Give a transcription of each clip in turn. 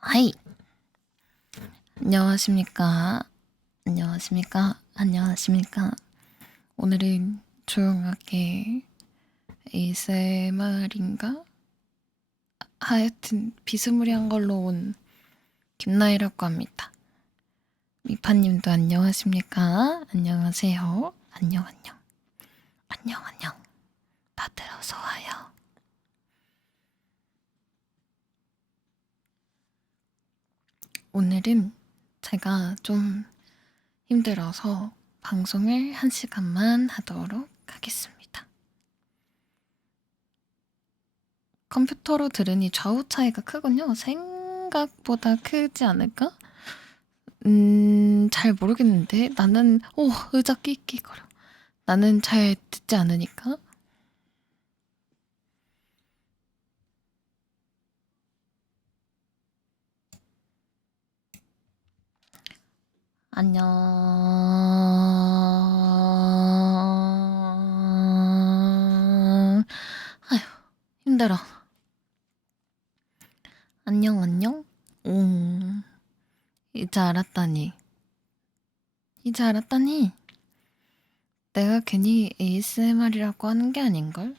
하이! 안녕하십니까? 안녕하십니까? 오늘은 조용하게 ASMR인가? 하여튼 비스무리한 걸로 온 김나희라고 합니다. 미파님도 안녕하십니까? 안녕하세요. 안녕. 다들 어서와요. 오늘은 제가 좀 힘들어서 방송을 1시간만 하도록 하겠습니다. 컴퓨터로 들으니 좌우 차이가 크군요. 생각보다 크지 않을까? 잘 모르겠는데 나는 의자 끽끽거려. 나는 잘 듣지 않으니까. 안녕. 아휴, 힘들어. 안녕. 오, 이제 알았다니. 내가 괜히 ASMR이라고 하는 게 아닌걸?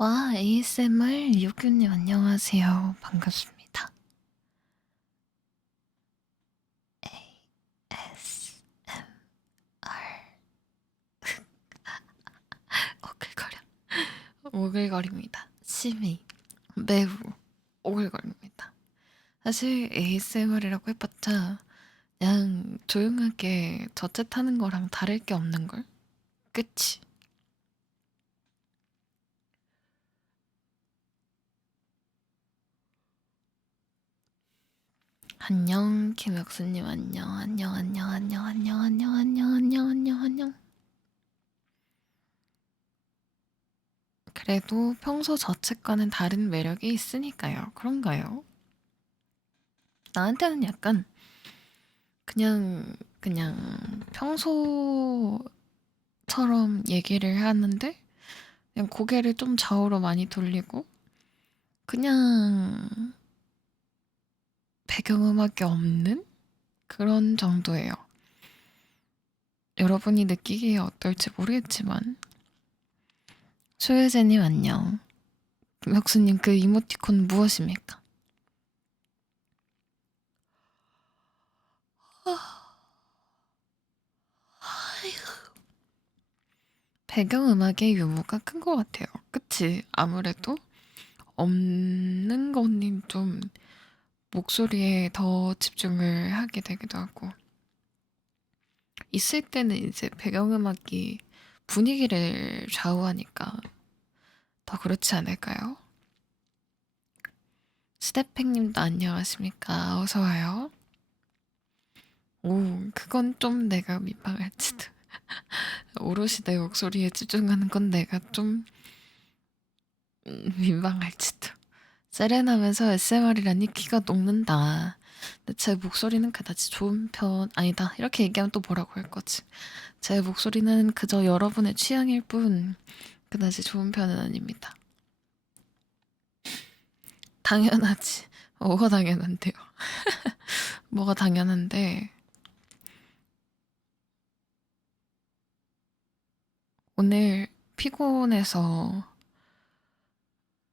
와, ASMR 유규님 안녕하세요. 반갑습니다. ASMR 오글거립니다. 심히 매우 오글거립니다. 사실 ASMR이라고 해봤자 그냥 조용하게 저챗하는 거랑 다를 게 없는걸? 그치? 안녕 김혁수님 안녕. 그래도 평소 저챗과는 다른 매력이 있으니까요. 그런가요? 나한테는 약간 그냥 평소처럼 얘기를 하는데 그냥 고개를 좀 좌우로 많이 돌리고 그냥 배경음악이 없는 그런 정도예요. 여러분이 느끼기에 어떨지 모르겠지만 소유재님 안녕. 혁수님 그 이모티콘 무엇입니까? 배경음악의 유무가 큰 것 같아요. 그치? 아무래도 없는 거는 좀 목소리에 더 집중을 하게 되기도 하고 있을 때는 이제 배경음악이 분위기를 좌우하니까 더 그렇지 않을까요? 스테팽님도 안녕하십니까? 어서와요. 오, 그건 좀 내가 민망할지도. 오롯이 내 목소리에 집중하는 건 내가 좀 민망할지도. 세레나면서 SMR이라니 귀가 녹는다. 근데 제 목소리는 그다지 좋은 편 아니다. 이렇게 얘기하면 또 뭐라고 할 거지. 제 목소리는 그저 여러분의 취향일 뿐 그다지 좋은 편은 아닙니다. 당연하지. 뭐가 당연한데요. 뭐가 당연한데 오늘 피곤해서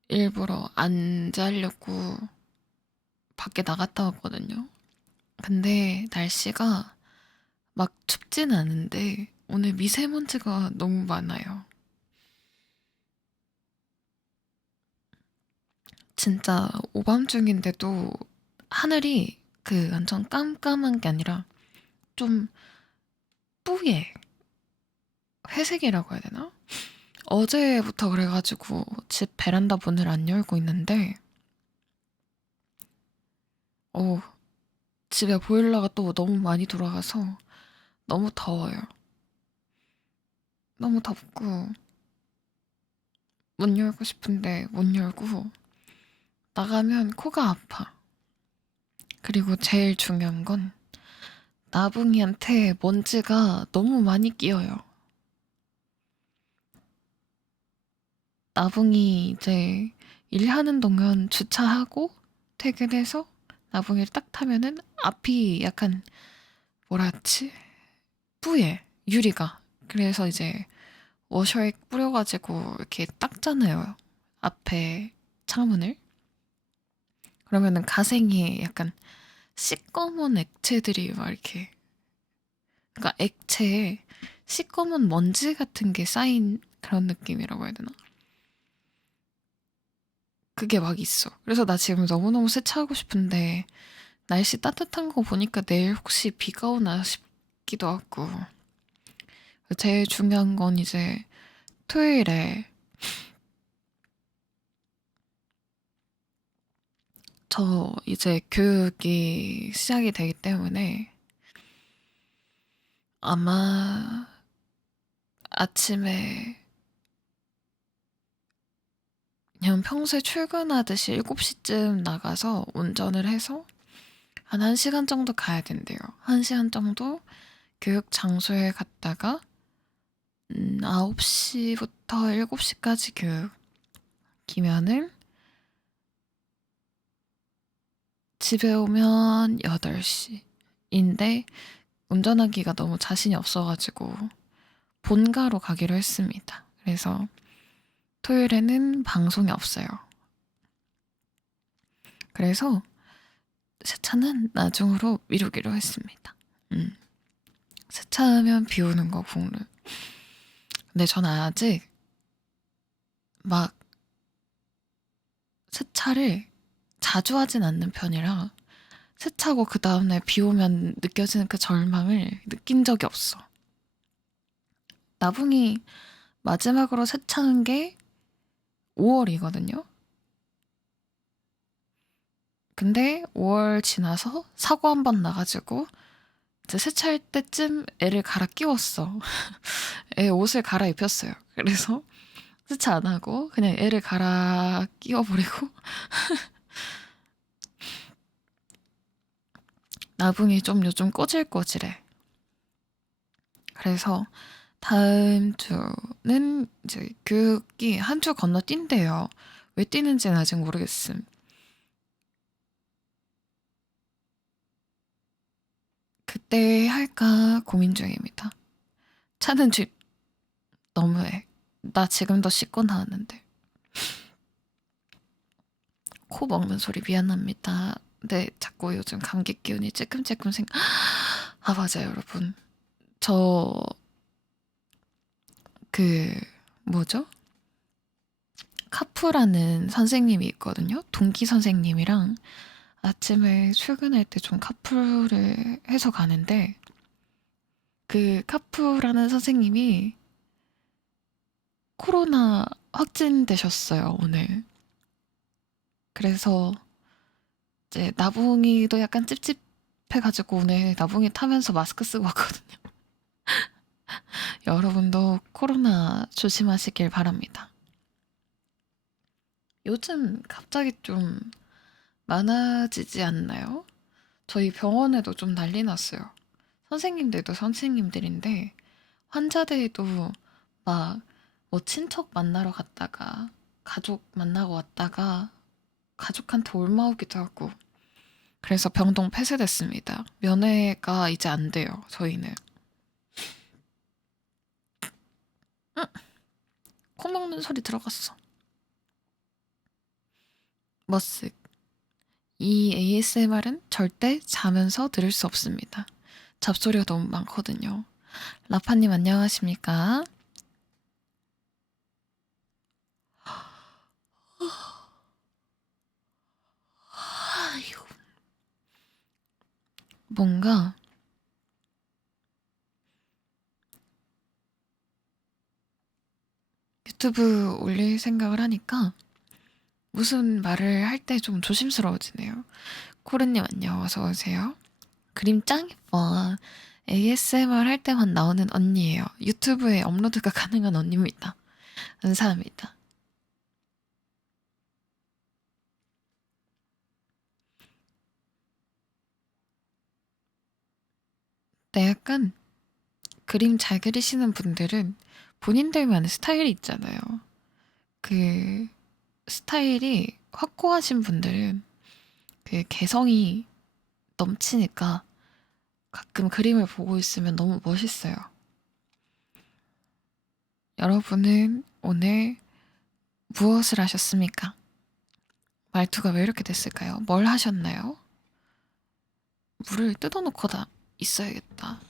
일부러 안 자려고 밖에 나갔다 왔거든요. 근데 날씨가 막 춥진 않은데 오늘 미세먼지가 너무 많아요. 진짜 오밤중인데도 하늘이 그 완전 깜깜한 게 아니라 좀 뿌예. 회색이라고 해야 되나? 어제부터 그래가지고 집 베란다 문을 안 열고 있는데 어 집에 보일러가 또 너무 많이 돌아가서 너무 더워요. 너무 덥고 문 열고 싶은데 못 열고 나가면 코가 아파. 그리고 제일 중요한 건 나붕이한테 먼지가 너무 많이 끼어요. 나붕이 이제 일하는 동안 주차하고 퇴근해서 나붕이를 딱 타면은 앞이 약간 뭐라 했지? 뿌예, 유리가. 그래서 이제 워셔액 뿌려가지고 이렇게 닦잖아요. 앞에 창문을. 그러면은 가생이에 약간 시꺼먼 액체들이 막 이렇게, 그러니까 액체에 시꺼먼 먼지 같은 게 쌓인 그런 느낌이라고 해야 되나? 그게 막 있어. 그래서 나 지금 너무너무 세차하고 싶은데 날씨 따뜻한 거 보니까 내일 혹시 비가 오나 싶기도 하고. 제일 중요한 건 이제 토요일에 저 이제 교육이 시작이 되기 때문에 아마 아침에 그냥 평소에 출근하듯이 7시쯤 나가서 운전을 해서 한 1시간 정도 가야 된대요. 1시간 정도 교육 장소에 갔다가 9시부터 7시까지 교육이면은 집에 오면 8시인데 운전하기가 너무 자신이 없어가지고 본가로 가기로 했습니다. 그래서 토요일에는 방송이 없어요. 그래서 세차는 나중으로 미루기로 했습니다. 세차하면 비 오는 거 국룰. 근데 전 아직 막 세차를 자주 하진 않는 편이라 세차고 그 다음날 비 오면 느껴지는 그 절망을 느낀 적이 없어. 나붕이 마지막으로 세차한 게 5월이거든요. 근데 5월 지나서 사고 한 번 나가지고 이제 세차할 때쯤 애를 갈아 끼웠어. 애 옷을 갈아입혔어요. 그래서 세차 안 하고 그냥 애를 갈아 끼워버리고 나붕이 좀 요즘 꼬질꼬질해. 그래서 다음 주는 이제 교육이 한 주 건너 뛴대요. 왜 뛰는지는 아직 모르겠음. 그때 할까 고민 중입니다. 차는 집 너무해. 나 지금도 씻고 나왔는데. 코 먹는 소리 미안합니다. 근데 자꾸 요즘 감기 기운이 찔끔찔끔 아, 맞아요, 여러분. 저, 그, 뭐죠? 카푸라는 선생님이 있거든요. 동기 선생님이랑 아침에 출근할 때 좀 카풀을 해서 가는데, 그 카푸라는 선생님이 코로나 확진되셨어요, 오늘. 그래서 이제 나붕이도 약간 찝찝해가지고 오늘 나붕이 타면서 마스크 쓰고 왔거든요. 여러분도 코로나 조심하시길 바랍니다. 요즘 갑자기 좀 많아지지 않나요? 저희 병원에도 좀 난리 났어요. 선생님들도 선생님들인데 환자들도 막 뭐 친척 만나러 갔다가 가족 만나고 왔다가 가족한테 올마오기도 하고 그래서 병동 폐쇄됐습니다. 면회가 이제 안 돼요. 저희는. 응? 코 먹는 소리 들어갔어. 머쓱. 이 ASMR은 절대 자면서 들을 수 없습니다. 잡소리가 너무 많거든요. 라파님 안녕하십니까? 뭔가 유튜브 올릴 생각을 하니까 무슨 말을 할 때 좀 조심스러워지네요. 코르님 안녕 어서 오세요. 그림 짱 예뻐. ASMR 할 때만 나오는 언니예요. 유튜브에 업로드가 가능한 언니입니다. 감사합니다. 네, 약간 그림 잘 그리시는 분들은 본인들만의 스타일이 있잖아요. 그 스타일이 확고하신 분들은 그 개성이 넘치니까 가끔 그림을 보고 있으면 너무 멋있어요. 여러분은 오늘 무엇을 하셨습니까? 말투가 왜 이렇게 됐을까요? 뭘 하셨나요? 물을 뜯어놓고 다 있어야겠다.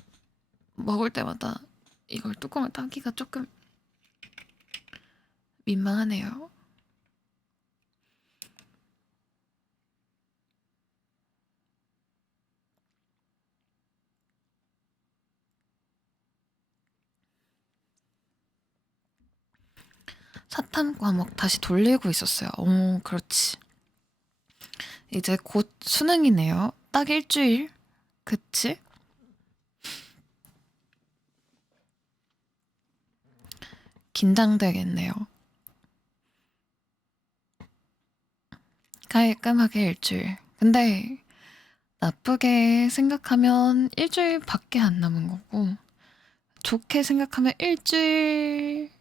먹을 때마다 이걸 뚜껑을 따기가 조금 민망하네요. 사탄 과목 다시 돌리고 있었어요. 오, 그렇지. 이제 곧 수능이네요. 딱 일주일. 그치? 긴장되겠네요. 깔끔하게 일주일. 근데 나쁘게 생각하면 일주일밖에 안 남은 거고, 좋게 생각하면 일주일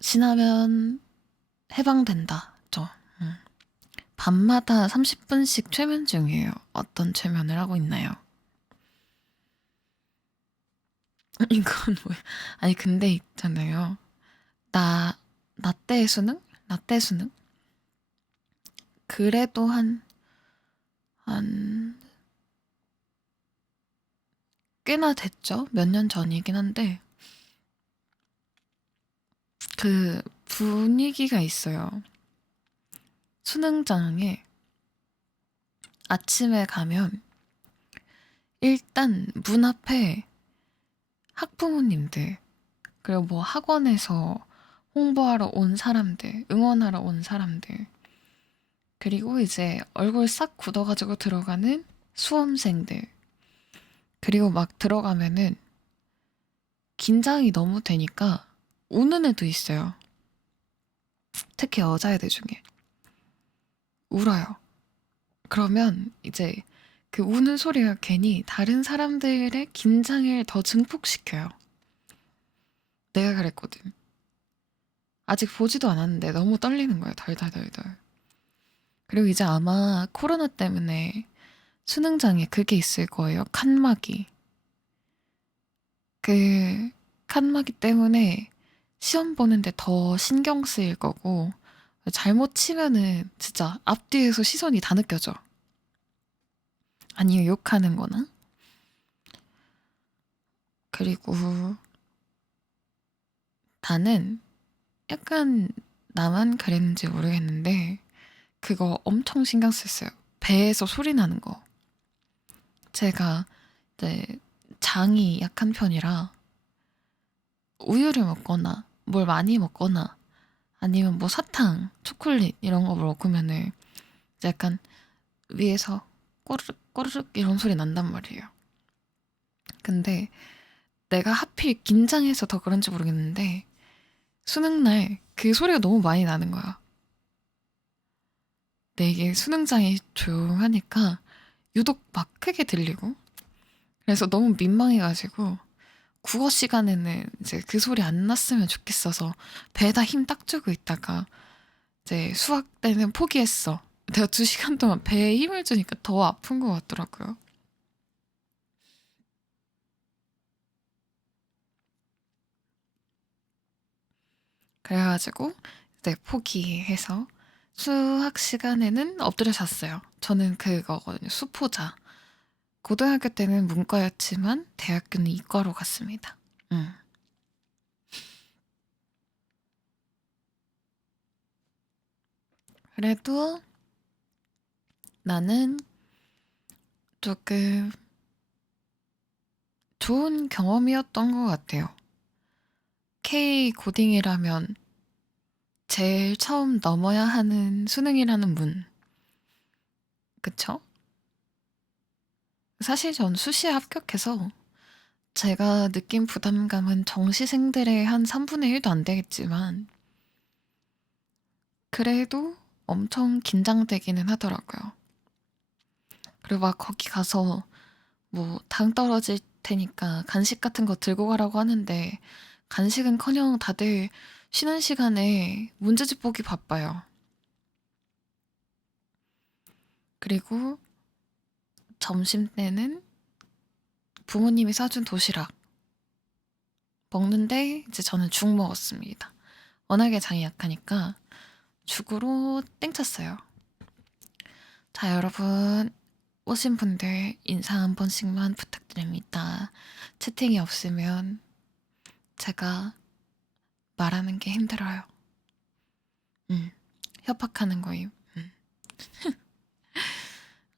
지나면 해방된다. 저. 밤마다 30분씩 최면 중이에요. 어떤 최면을 하고 있나요? 이건 뭐야? 아니 근데 있잖아요. 나 때 수능? 나 때 수능? 그래도 한 꽤나 됐죠? 몇 년 전이긴 한데 그 분위기가 있어요. 수능장에 아침에 가면 일단 문 앞에 학부모님들 그리고 뭐 학원에서 홍보하러 온 사람들, 응원하러 온 사람들 그리고 이제 얼굴 싹 굳어가지고 들어가는 수험생들 그리고 막 들어가면은 긴장이 너무 되니까 우는 애도 있어요. 특히 여자애들 중에 울어요. 그러면 이제 그 우는 소리가 괜히 다른 사람들의 긴장을 더 증폭시켜요. 내가 그랬거든. 아직 보지도 않았는데 너무 떨리는 거예요. 덜덜덜덜. 그리고 이제 아마 코로나 때문에 수능장에 그게 있을 거예요. 칸막이. 그 칸막이 때문에 시험 보는데 더 신경 쓰일 거고 잘못 치면은 진짜 앞뒤에서 시선이 다 느껴져. 아니요, 욕하는 거나. 그리고 나는 약간 나만 그랬는지 모르겠는데 그거 엄청 신경 썼어요. 배에서 소리 나는 거. 제가 이제 장이 약한 편이라 우유를 먹거나 뭘 많이 먹거나 아니면 뭐 사탕, 초콜릿 이런 거 먹으면은 이제 약간 위에서 꼬르륵 꼬르륵 이런 소리 난단 말이에요. 근데 내가 하필 긴장해서 더 그런지 모르겠는데 수능날 그 소리가 너무 많이 나는 거야. 근데 이게 수능장이 조용하니까 유독 막 크게 들리고 그래서 너무 민망해가지고 국어 시간에는 이제 그 소리 안 났으면 좋겠어서 배에다 힘 딱 주고 있다가 이제 수학 때는 포기했어. 내가 2시간 동안 배에 힘을 주니까 더 아픈 것 같더라고요. 그래가지고 이제 포기해서 수학 시간에는 엎드려 잤어요. 저는 그거거든요. 수포자. 고등학교 때는 문과였지만 대학교는 이과로 갔습니다. 음. 그래도 나는 조금 좋은 경험이었던 것 같아요. K 고딩이라면 제일 처음 넘어야 하는 수능이라는 문. 그쵸? 사실 전 수시에 합격해서 제가 느낀 부담감은 정시생들의 한 3분의 1도 안 되겠지만 그래도 엄청 긴장되기는 하더라고요. 그리고 막 거기 가서 뭐 당 떨어질 테니까 간식 같은 거 들고 가라고 하는데 간식은커녕 다들 쉬는 시간에 문제집 보기 바빠요. 그리고 점심 때는 부모님이 사준 도시락 먹는데 이제 저는 죽 먹었습니다. 워낙에 장이 약하니까 죽으로 땡쳤어요. 자, 여러분 오신 분들 인사 한 번씩만 부탁드립니다. 채팅이 없으면 제가 말하는 게 힘들어요. 협박하는 거임.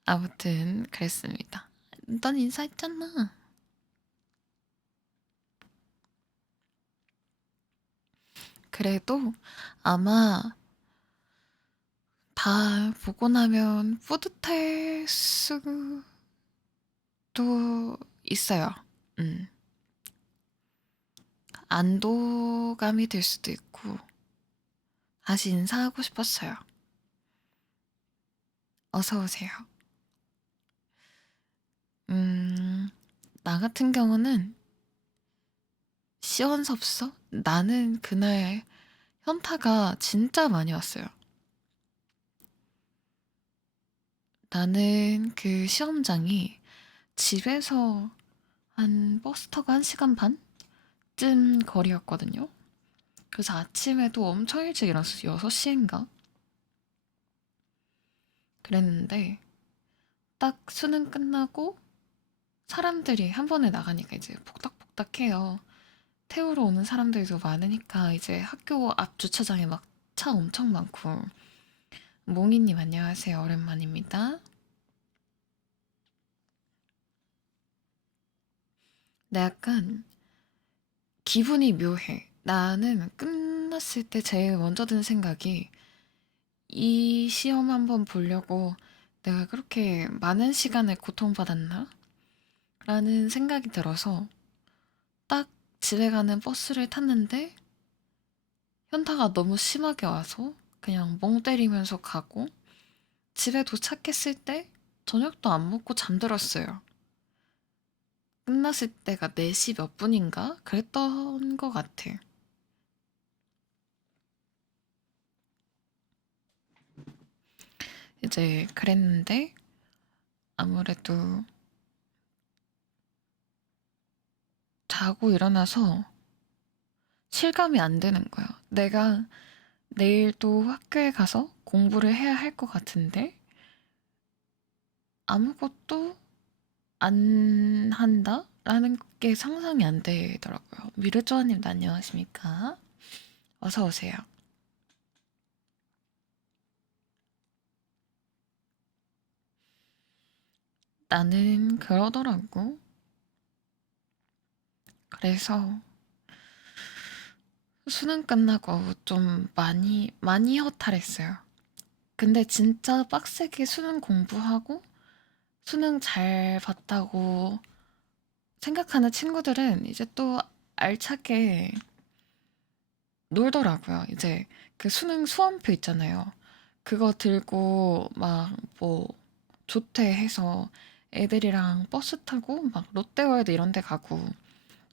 아무튼 그랬습니다. 넌 인사했잖아. 그래도 아마 다 보고 나면 뿌듯할 수도 있어요. 안도감이 들 수도 있고 다시 인사하고 싶었어요. 어서 오세요. 나 같은 경우는 시원섭서? 나는 그날 현타가 진짜 많이 왔어요. 나는 그 시험장이 집에서 한 버스 타고 1시간 반쯤 거리였거든요. 그래서 아침에도 엄청 일찍 일어났어. 6시인가? 그랬는데 딱 수능 끝나고 사람들이 한 번에 나가니까 이제 폭닥폭닥해요. 태우러 오는 사람들도 많으니까 이제 학교 앞 주차장에 막 차 엄청 많고. 몽이님 안녕하세요. 오랜만입니다. 나 약간 기분이 묘해. 나는 끝났을 때 제일 먼저 든 생각이 이 시험 한번 보려고 내가 그렇게 많은 시간을 고통받았나? 라는 생각이 들어서 딱 집에 가는 버스를 탔는데 현타가 너무 심하게 와서 그냥 멍 때리면서 가고 집에 도착했을 때 저녁도 안 먹고 잠들었어요. 끝났을 때가 4시 몇 분인가? 그랬던 것 같아. 이제 그랬는데 아무래도 자고 일어나서 실감이 안 되는 거야. 내가 내일 또 학교에 가서 공부를 해야 할 것 같은데 아무것도 안 한다? 라는 게 상상이 안 되더라고요. 미르조아님 안녕하십니까? 어서 오세요. 나는 그러더라고. 그래서 수능 끝나고 좀 많이 허탈했어요. 근데 진짜 빡세게 수능 공부하고 수능 잘 봤다고 생각하는 친구들은 이제 또 알차게 놀더라고요. 이제 그 수능 수험표 있잖아요. 그거 들고 막 뭐 조퇴해서 애들이랑 버스 타고 막 롯데월드 이런 데 가고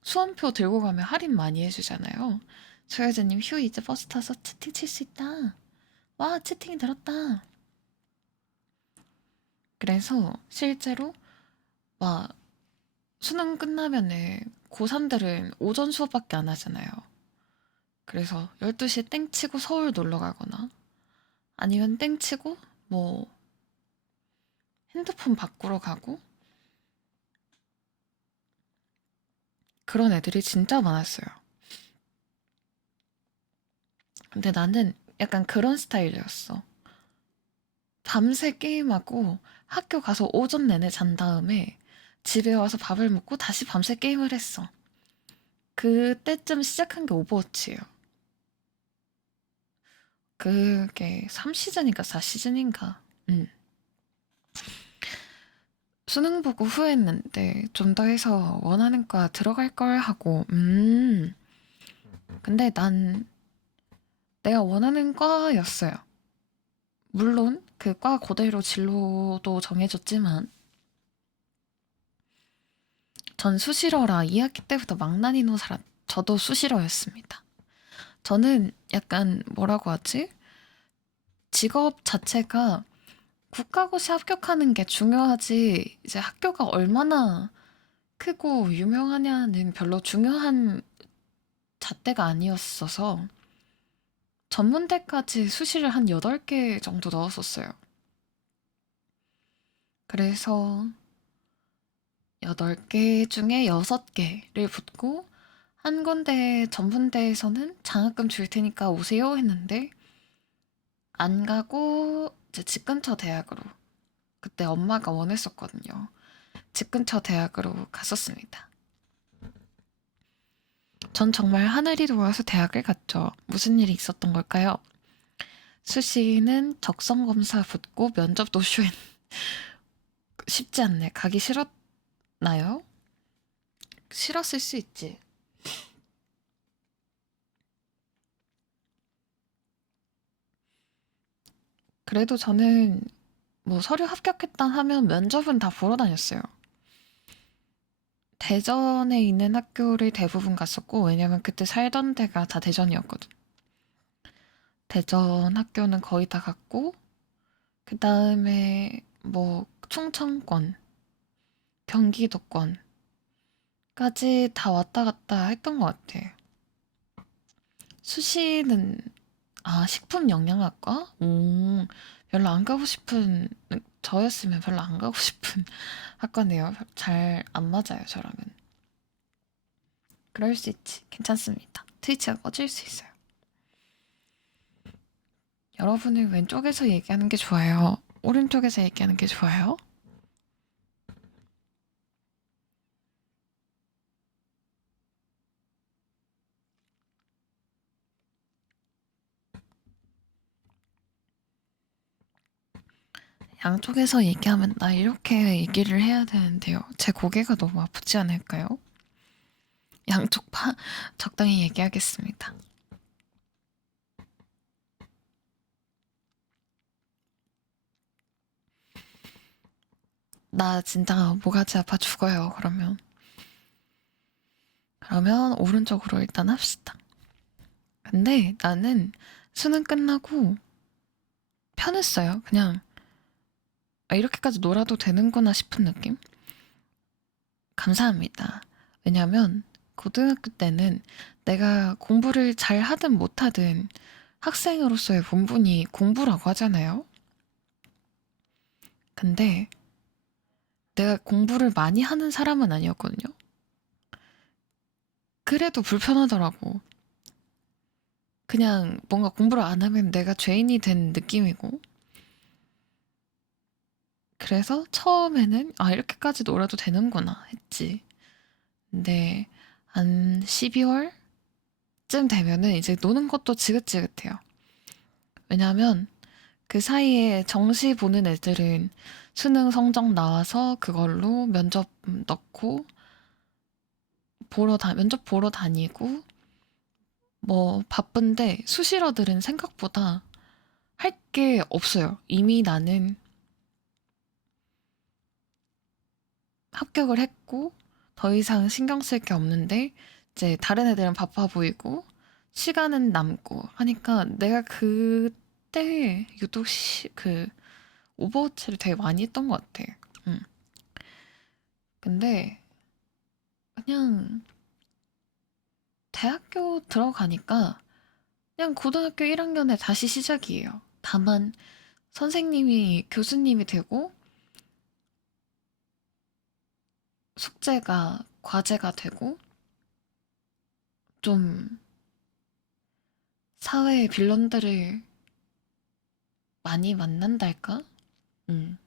수험표 들고 가면 할인 많이 해주잖아요. 소여자님 휴 이제 버스 타서 채팅 칠 수 있다. 와 채팅이 늘었다. 그래서 실제로 막 수능 끝나면은 고3들은 오전 수업밖에 안 하잖아요. 그래서 12시에 땡 치고 서울 놀러 가거나 아니면 땡 치고 뭐 핸드폰 바꾸러 가고 그런 애들이 진짜 많았어요. 근데 나는 약간 그런 스타일이었어. 밤새 게임하고 학교 가서 오전 내내 잔 다음에 집에 와서 밥을 먹고 다시 밤새 게임을 했어. 그때쯤 시작한 게 오버워치예요. 그게 3시즌인가 4시즌인가. 수능 보고 후회했는데 좀 더 해서 원하는 과 들어갈 걸 하고 근데 난 내가 원하는 과였어요. 물론 그 과 그대로 진로도 정해졌지만 전 수시러라 2학기 때부터 망나니노 살았. 저도 수시러였습니다. 저는 약간 뭐라고 하지? 직업 자체가 국가고시 합격하는 게 중요하지 이제 학교가 얼마나 크고 유명하냐는 별로 중요한 잣대가 아니었어서 전문대까지 수시를 한 8개 정도 넣었었어요. 그래서 8개 중에 6개를 붙고 한 군데 전문대에서는 장학금 줄 테니까 오세요 했는데 안 가고 이제 집 근처 대학으로 그때 엄마가 원했었거든요. 집 근처 대학으로 갔었습니다. 전 정말 하늘이 도와서 대학을 갔죠. 무슨 일이 있었던 걸까요? 수시는 적성검사 붙고 면접 노쇼엔 쉽지 않네. 가기 싫었나요? 싫었을 수 있지. 그래도 저는 뭐 서류 합격했다 하면 면접은 다 보러 다녔어요. 대전에 있는 학교를 대부분 갔었고, 왜냐면 그때 살던 데가 다 대전이었거든. 대전 학교는 거의 다 갔고, 그 다음에 뭐 충청권, 경기도권까지 다 왔다 갔다 했던 것 같아. 수시는 식품 영양학과? 별로 안 가고 싶은 저였으면 별로 안 가고 싶은 학과네요. 잘 안 맞아요, 저랑은. 그럴 수 있지. 괜찮습니다. 트위치가 꺼질 수 있어요. 여러분은 왼쪽에서 얘기하는 게 좋아요? 오른쪽에서 얘기하는 게 좋아요? 양쪽에서 얘기하면 나 이렇게 얘기를 해야 되는데요. 제 고개가 너무 아프지 않을까요? 양쪽 적당히 얘기하겠습니다. 나 진짜 모가지 아파 죽어요. 그러면 오른쪽으로 일단 합시다. 근데 나는 수능 끝나고 편했어요. 그냥 이렇게까지 놀아도 되는구나 싶은 느낌? 감사합니다. 왜냐면 고등학교 때는 내가 공부를 잘 하든 못하든 학생으로서의 본분이 공부라고 하잖아요. 근데 내가 공부를 많이 하는 사람은 아니었거든요. 그래도 불편하더라고. 그냥 뭔가 공부를 안 하면 내가 죄인이 된 느낌이고. 그래서 처음에는 이렇게까지 놀아도 되는구나 했지. 근데 한 12월쯤 되면은 이제 노는 것도 지긋지긋해요. 왜냐면 그 사이에 정시 보는 애들은 수능 성적 나와서 그걸로 면접 넣고 면접 보러 다니고 뭐 바쁜데 수시러들은 생각보다 할 게 없어요. 이미 나는 합격을 했고 더 이상 신경 쓸 게 없는데 이제 다른 애들은 바빠 보이고 시간은 남고 하니까 내가 그때 유독 오버워치를 되게 많이 했던 것 같아. 응. 근데 그냥 대학교 들어가니까 그냥 고등학교 1학년에 다시 시작이에요. 다만 선생님이 교수님이 되고 숙제가 과제가 되고 좀 사회의 빌런들을 많이 만난달까? 음,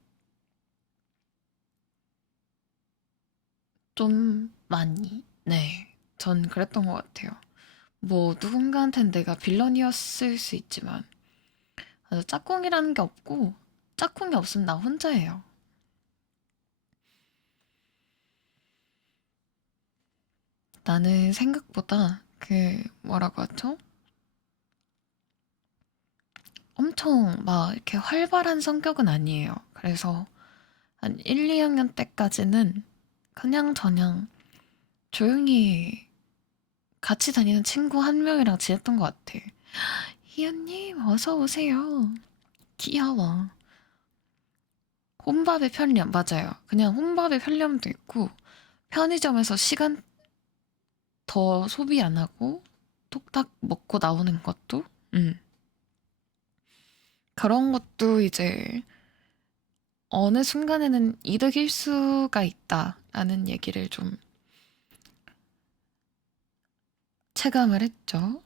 좀 많이. 네, 전 그랬던 것 같아요. 뭐 누군가한텐 내가 빌런이었을 수 있지만 짝꿍이라는 게 없고 짝꿍이 없으면 나 혼자예요. 나는 생각보다 뭐라고 하죠? 엄청 막 이렇게 활발한 성격은 아니에요. 그래서 한 1, 2학년 때까지는 그냥 저냥 조용히 같이 다니는 친구 한 명이랑 지냈던 것 같아. 희연님, 어서 오세요. 귀여워. 혼밥의 편리함, 맞아요. 그냥 혼밥의 편리함도 있고, 편의점에서 시간 더 소비 안 하고, 톡딱 먹고 나오는 것도, 그런 것도 이제 어느 순간에는 이득일 수가 있다라는 얘기를 좀 체감을 했죠.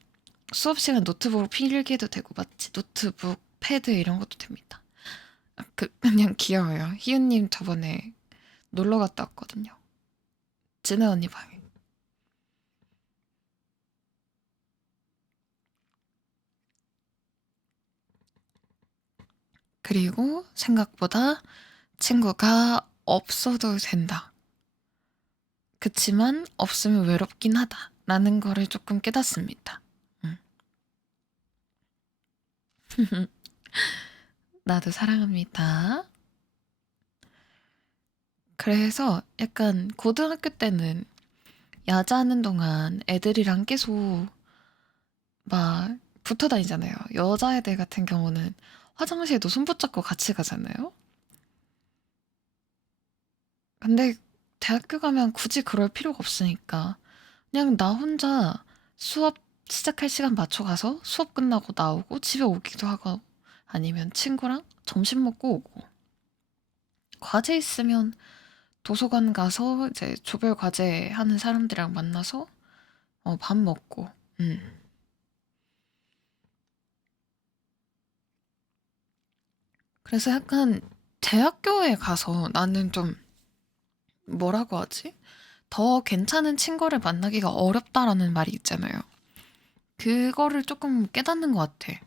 수업 시간 노트북으로 필기해도 되고, 맞지? 노트북, 패드 이런 것도 됩니다. 그냥 귀여워요. 희은님 저번에 놀러 갔다 왔거든요. 진아 언니 방에. 그리고 생각보다 친구가 없어도 된다. 그치만 없으면 외롭긴 하다. 라는 거를 조금 깨닫습니다. 나도 사랑합니다. 그래서 약간 고등학교 때는 야자하는 동안 애들이랑 계속 막 붙어 다니잖아요. 여자애들 같은 경우는 화장실도 손 붙잡고 같이 가잖아요. 근데 대학교 가면 굳이 그럴 필요가 없으니까 그냥 나 혼자 수업 시작할 시간 맞춰 가서 수업 끝나고 나오고 집에 오기도 하고 아니면 친구랑 점심 먹고 오고 과제 있으면 도서관 가서 이제 조별 과제 하는 사람들이랑 만나서 밥 먹고 그래서 약간 대학교에 가서 나는 좀 뭐라고 하지? 더 괜찮은 친구를 만나기가 어렵다라는 말이 있잖아요. 그거를 조금 깨닫는 것 같아.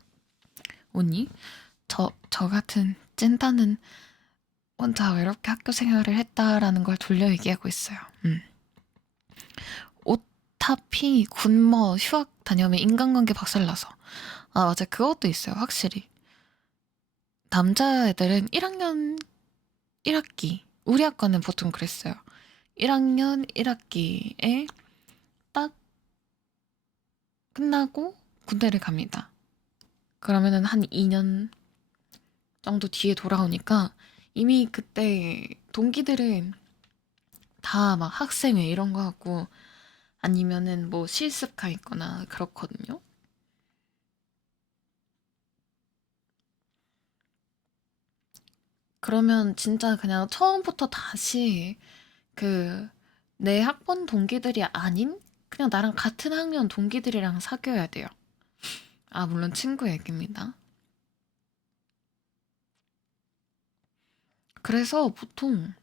언니? 저 같은 찐따는 혼자 외롭게 학교 생활을 했다라는 걸 돌려 얘기하고 있어요. 오타피, 군머, 휴학 다녀오면 인간관계 박살나서. 아, 맞아. 그것도 있어요. 확실히. 남자애들은 1학년 1학기, 우리 학과는 보통 그랬어요. 1학년 1학기에 딱 끝나고 군대를 갑니다. 그러면은 한 2년 정도 뒤에 돌아오니까 이미 그때 동기들은 다 막 학생회 이런 거 하고 아니면은 뭐 실습 가 있거나 그렇거든요. 그러면 진짜 그냥 처음부터 다시 그 내 학번 동기들이 아닌 그냥 나랑 같은 학년 동기들이랑 사귀어야 돼요. 아, 물론 친구 얘기입니다. 그래서 보통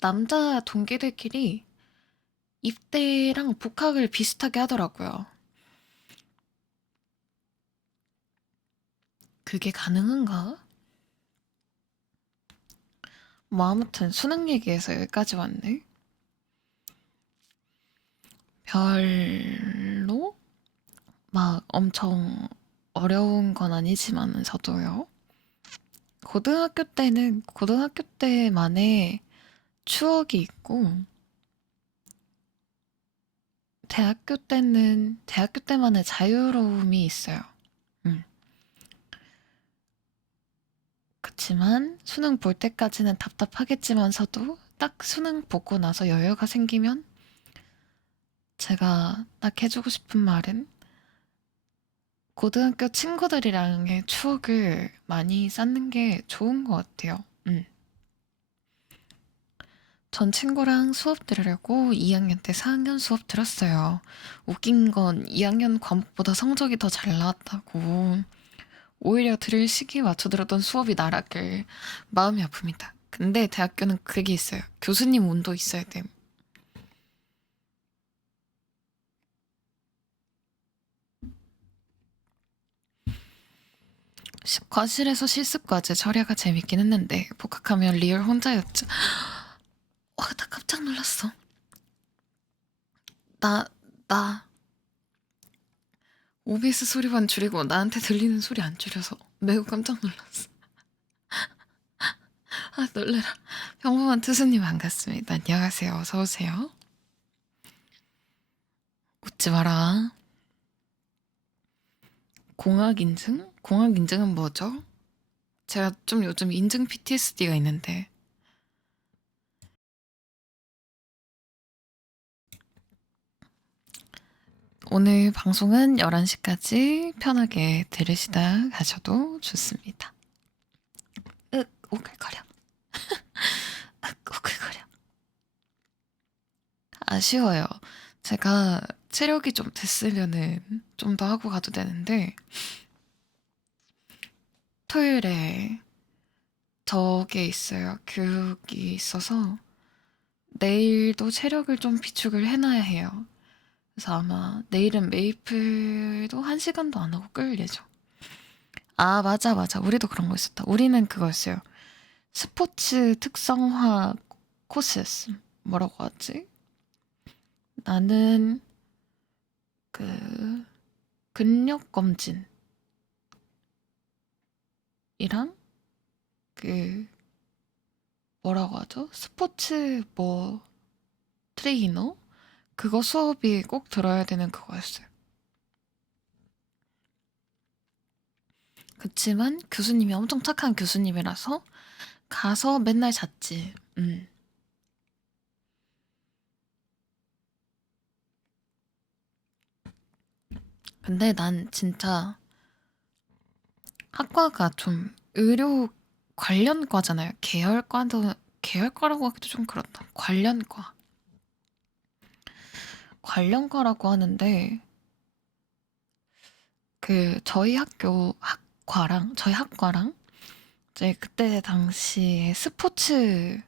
남자 동기들끼리 입대랑 복학을 비슷하게 하더라고요. 그게 가능한가? 뭐 아무튼 수능 얘기해서 여기까지 왔네. 별로 막 엄청 어려운 건 아니지만서도요. 고등학교 때는 고등학교 때만의 추억이 있고 대학교 때는 대학교 때만의 자유로움이 있어요. 음. 그치만 수능 볼 때까지는 답답하겠지만서도 딱 수능 보고 나서 여유가 생기면 제가 딱 해주고 싶은 말은 고등학교 친구들이랑의 추억을 많이 쌓는 게 좋은 것 같아요. 전 친구랑 수업 들으려고 2학년 때 4학년 수업 들었어요. 웃긴 건 2학년 과목보다 성적이 더 잘 나왔다고. 오히려 들을 시기에 맞춰 들었던 수업이 나락을 마음이 아픕니다. 근데 대학교는 그게 있어요. 교수님 운도 있어야 됨. 과실에서 실습과제 처리가 재밌긴 했는데 복학하면 리얼 혼자였죠. 와, 나 깜짝 놀랐어. 나, 나 OBS 소리만 줄이고 나한테 들리는 소리 안 줄여서 매우 깜짝 놀랐어. 아, 놀래라. 평범한 투수님 반갑습니다. 안녕하세요. 어서오세요. 웃지 마라. 공학 인증? 공학 인증은 뭐죠? 제가 좀 요즘 인증 PTSD가 있는데. 오늘 방송은 11시까지 편하게 들으시다 가셔도 좋습니다. 오글거려. 오글거려. 아쉬워요. 제가 체력이 좀 됐으면은 좀 더 하고 가도 되는데, 토요일에 저게 있어요. 교육이 있어서 내일도 체력을 좀 비축을 해놔야 해요. 그래서 아마 내일은 메이플도 1시간도 안 하고 끌 예정. 아, 맞아, 맞아. 우리도 그런 거 있었다. 우리는 그거였어요. 스포츠 특성화 코스였음. 뭐라고 하지? 나는 그 근력 검진이랑 그 뭐라고 하죠? 스포츠 뭐 트레이너? 그거 수업이 꼭 들어야 되는 그거였어요. 그치만 교수님이 엄청 착한 교수님이라서 가서 맨날 잤지. 근데 난 진짜 학과가 좀 의료 관련과잖아요. 계열과라고 하기도 좀 그렇다. 관련과라고 하는데 그 저희 학과랑 이제 그때 당시에 스포츠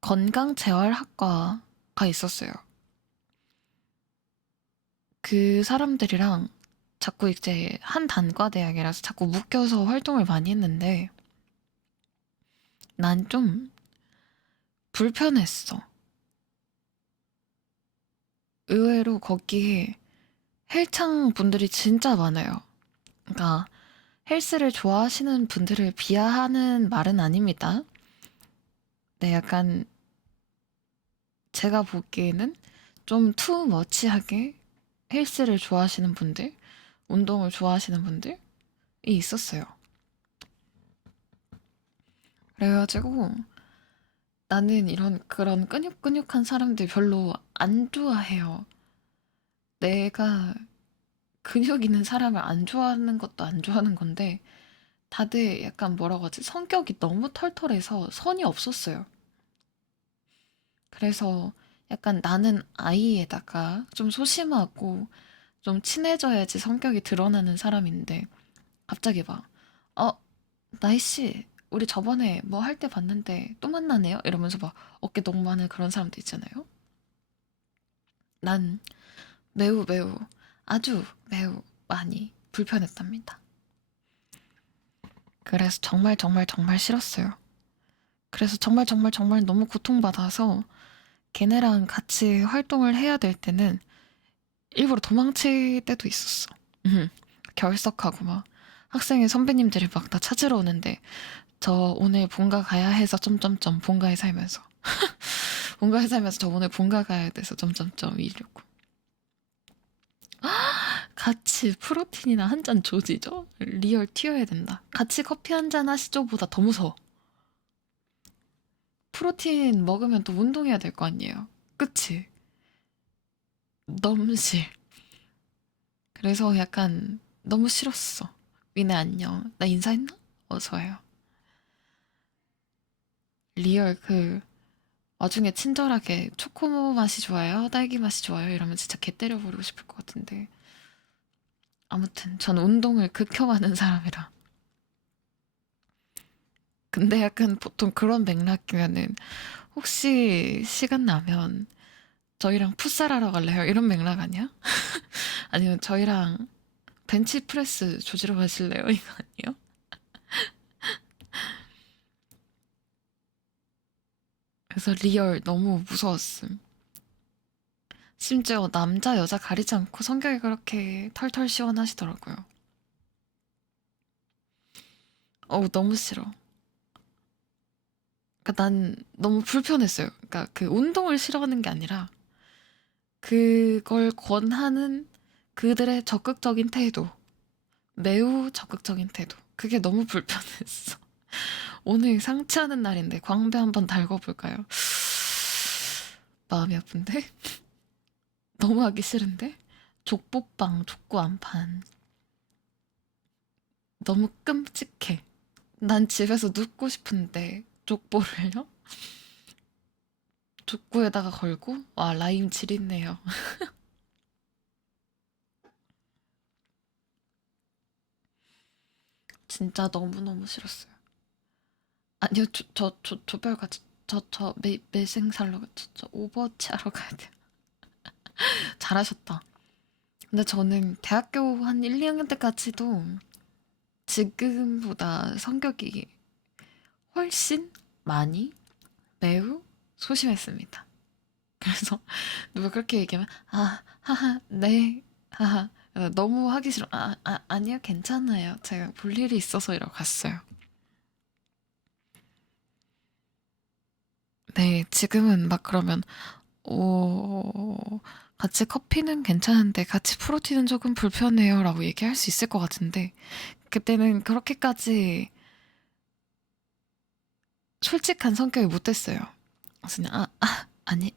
건강재활학과가 있었어요. 그 사람들이랑 자꾸 이제 한 단과 대학이라서 자꾸 묶여서 활동을 많이 했는데 난 좀 불편했어. 의외로 거기에 헬창 분들이 진짜 많아요. 그러니까 헬스를 좋아하시는 분들을 비하하는 말은 아닙니다. 네, 약간 제가 보기에는 좀 투머치하게 헬스를 좋아하시는 분들, 운동을 좋아하시는 분들이 있었어요. 그래가지고 나는 이런 그런 끈적끈적한 사람들 별로 안 좋아해요. 내가 근육 있는 사람을 안 좋아하는 것도 안 좋아하는 건데 다들 약간 뭐라고 하지? 성격이 너무 털털해서 선이 없었어요. 그래서 약간 나는 아이에다가 좀 소심하고 좀 친해져야지 성격이 드러나는 사람인데 갑자기 막 어, 나이씨 우리 저번에 뭐 할 때 봤는데 또 만나네요? 이러면서 막 어깨 동무하는 그런 사람도 있잖아요. 난 매우 아주 매우 많이 불편했답니다. 그래서 정말 싫었어요. 그래서 정말 너무 고통받아서 걔네랑 같이 활동을 해야 될 때는 일부러 도망칠 때도 있었어. 결석하고 막 학생회 선배님들이 막 나 찾으러 오는데 저 오늘 본가 가야 해서 점점점 본가에 살면서 본가에 살면서 저 오늘 본가 가야 돼서 점점점 이러고 같이 프로틴이나 한 잔 조지죠? 리얼 튀어야 된다. 같이 커피 한 잔 하시죠? 보다 더 무서워. 프로틴 먹으면 또 운동해야 될 거 아니에요. 그치? 너무 싫. 그래서 약간 너무 싫었어. 위네 안녕. 나 인사했나? 어서 와요. 리얼 그 와중에 친절하게 초코 맛이 좋아요? 딸기 맛이 좋아요? 이러면 진짜 개 때려버리고 싶을 것 같은데. 아무튼 전 운동을 극혐하는 사람이라. 근데 약간 보통 그런 맥락이면은 혹시 시간 나면 저희랑 풋살하러 갈래요? 이런 맥락 아니야? 아니면 저희랑 벤치프레스 조지러 가실래요? 이거 아니에요? 그래서 리얼 너무 무서웠음. 심지어 남자 여자 가리지 않고 성격이 그렇게 털털 시원하시더라고요. 어우 너무 싫어. 그러니까 난 너무 불편했어요. 그러니까 그 운동을 싫어하는 게 아니라 그걸 권하는 그들의 적극적인 태도, 매우 적극적인 태도. 그게 너무 불편했어. 오늘 상치하는 날인데 광배 한번 달궈볼까요? 마음이 아픈데? 너무 하기 싫은데? 족보빵, 족구 안판. 너무 끔찍해. 난 집에서 눕고 싶은데 족보를요? 족구에다가 걸고? 와, 라임 지린네요. 진짜 너무너무 싫었어요. 아니요, 조별과제, 매생살로, 오버워치 하러 가야 돼요. 잘하셨다. 근데 저는 대학교 한 1, 2학년 때까지도 지금보다 성격이 훨씬 많이 매우 소심했습니다. 그래서 누가 그렇게 얘기하면 하하 네 하하 너무 하기 싫어 아니요 괜찮아요 제가 볼 일이 있어서 이러고 갔어요. 네 지금은 막 그러면 오 같이 커피는 괜찮은데 같이 프로틴은 조금 불편해요 라고 얘기할 수 있을 것 같은데 그때는 그렇게까지 솔직한 성격이 못 됐어요. 그래서 그냥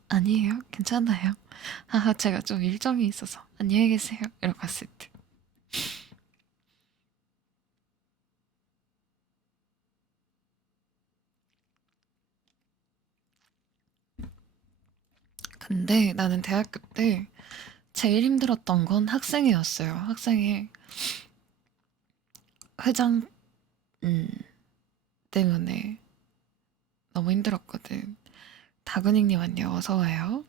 아니에요 괜찮아요 하하 제가 좀 일정이 있어서 안녕히 계세요 이러고 갔을 때. 근데 나는 대학교 때 제일 힘들었던 건 학생회였어요. 학생회 회장 음, 때문에 너무 힘들었거든. 다근익님 안녕 어서 와요.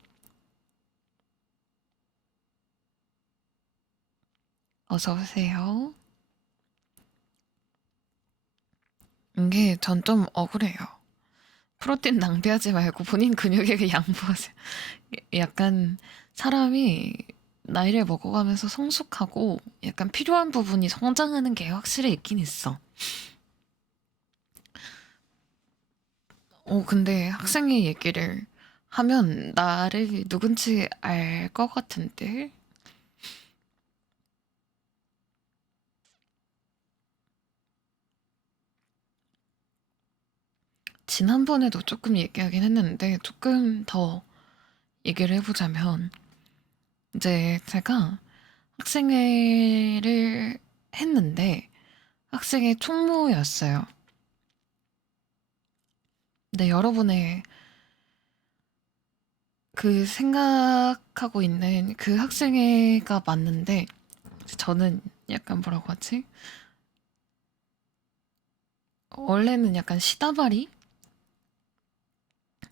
어서 오세요. 이게 전 좀 억울해요. 프로틴 낭비하지 말고 본인 근육에게 양보하세요. 약간 사람이 나이를 먹어가면서 성숙하고 약간 필요한 부분이 성장하는 게 확실히 있긴 있어. 근데 학생회 얘기를 하면 나를 누군지 알 것 같은데? 지난번에도 조금 얘기하긴 했는데 조금 더 얘기를 해보자면 이제 제가 학생회를 했는데 학생회 총무였어요. 근데 여러분의 그 생각하고 있는 그 학생회가 맞는데 저는 약간 뭐라고 하지? 원래는 약간 시다발이?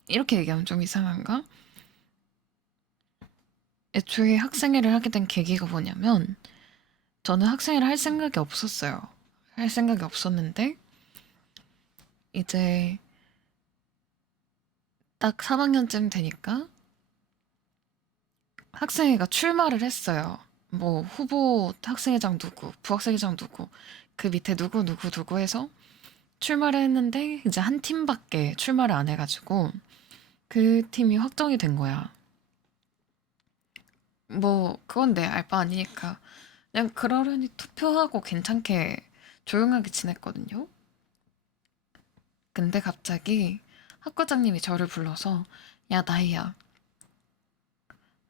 이렇게 얘기하면 좀 이상한가? 애초에 학생회를 하게 된 계기가 뭐냐면 저는 학생회를 할 생각이 없었어요. 할 생각이 없었는데 이제 딱 3학년쯤 되니까 학생회가 출마를 했어요. 뭐 후보 학생회장 누구, 부학생회장 누구, 그 밑에 누구 누구 누구 해서 출마를 했는데 이제 한 팀밖에 출마를 안 해가지고 그 팀이 확정이 된 거야. 뭐 그건 내 알 바 아니니까 그냥 그러려니 투표하고 괜찮게 조용하게 지냈거든요. 근데 갑자기 학과장님이 저를 불러서 야 나이야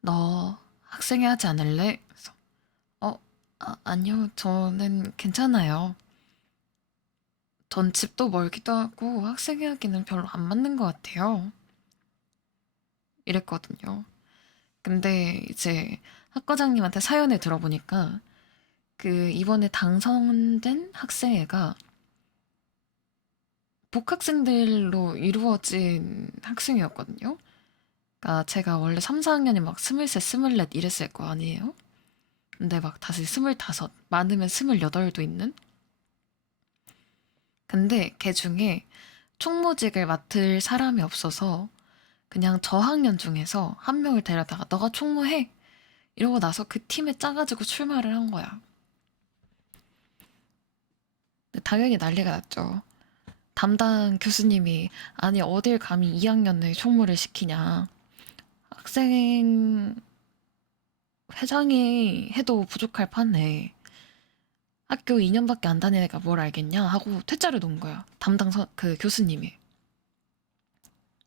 너 학생회 하지 않을래? 그래서 아니요 저는 괜찮아요. 전 집도 멀기도 하고 학생회 하기는 별로 안 맞는 것 같아요. 이랬거든요. 근데 이제 학과장님한테 사연을 들어보니까 그 이번에 당선된 학생회가 복학생들로 이루어진 학생회였거든요. 그러니까 제가 원래 3, 4학년이 막 23, 24 이랬을 거 아니에요? 근데 막 다시 25, 많으면 28도 있는? 근데 걔 중에 총무직을 맡을 사람이 없어서 그냥 저학년 중에서 한 명을 데려다가 너가 총무해! 이러고 나서 그 팀에 짜가지고 출마를 한 거야. 근데 당연히 난리가 났죠. 담당 교수님이 아니 어딜 감히 2학년을 총무를 시키냐. 학생 회장이 해도 부족할 판에 학교 2년밖에 안 다닌 애가 뭘 알겠냐 하고 퇴짜를 놓은 거야. 그 교수님이.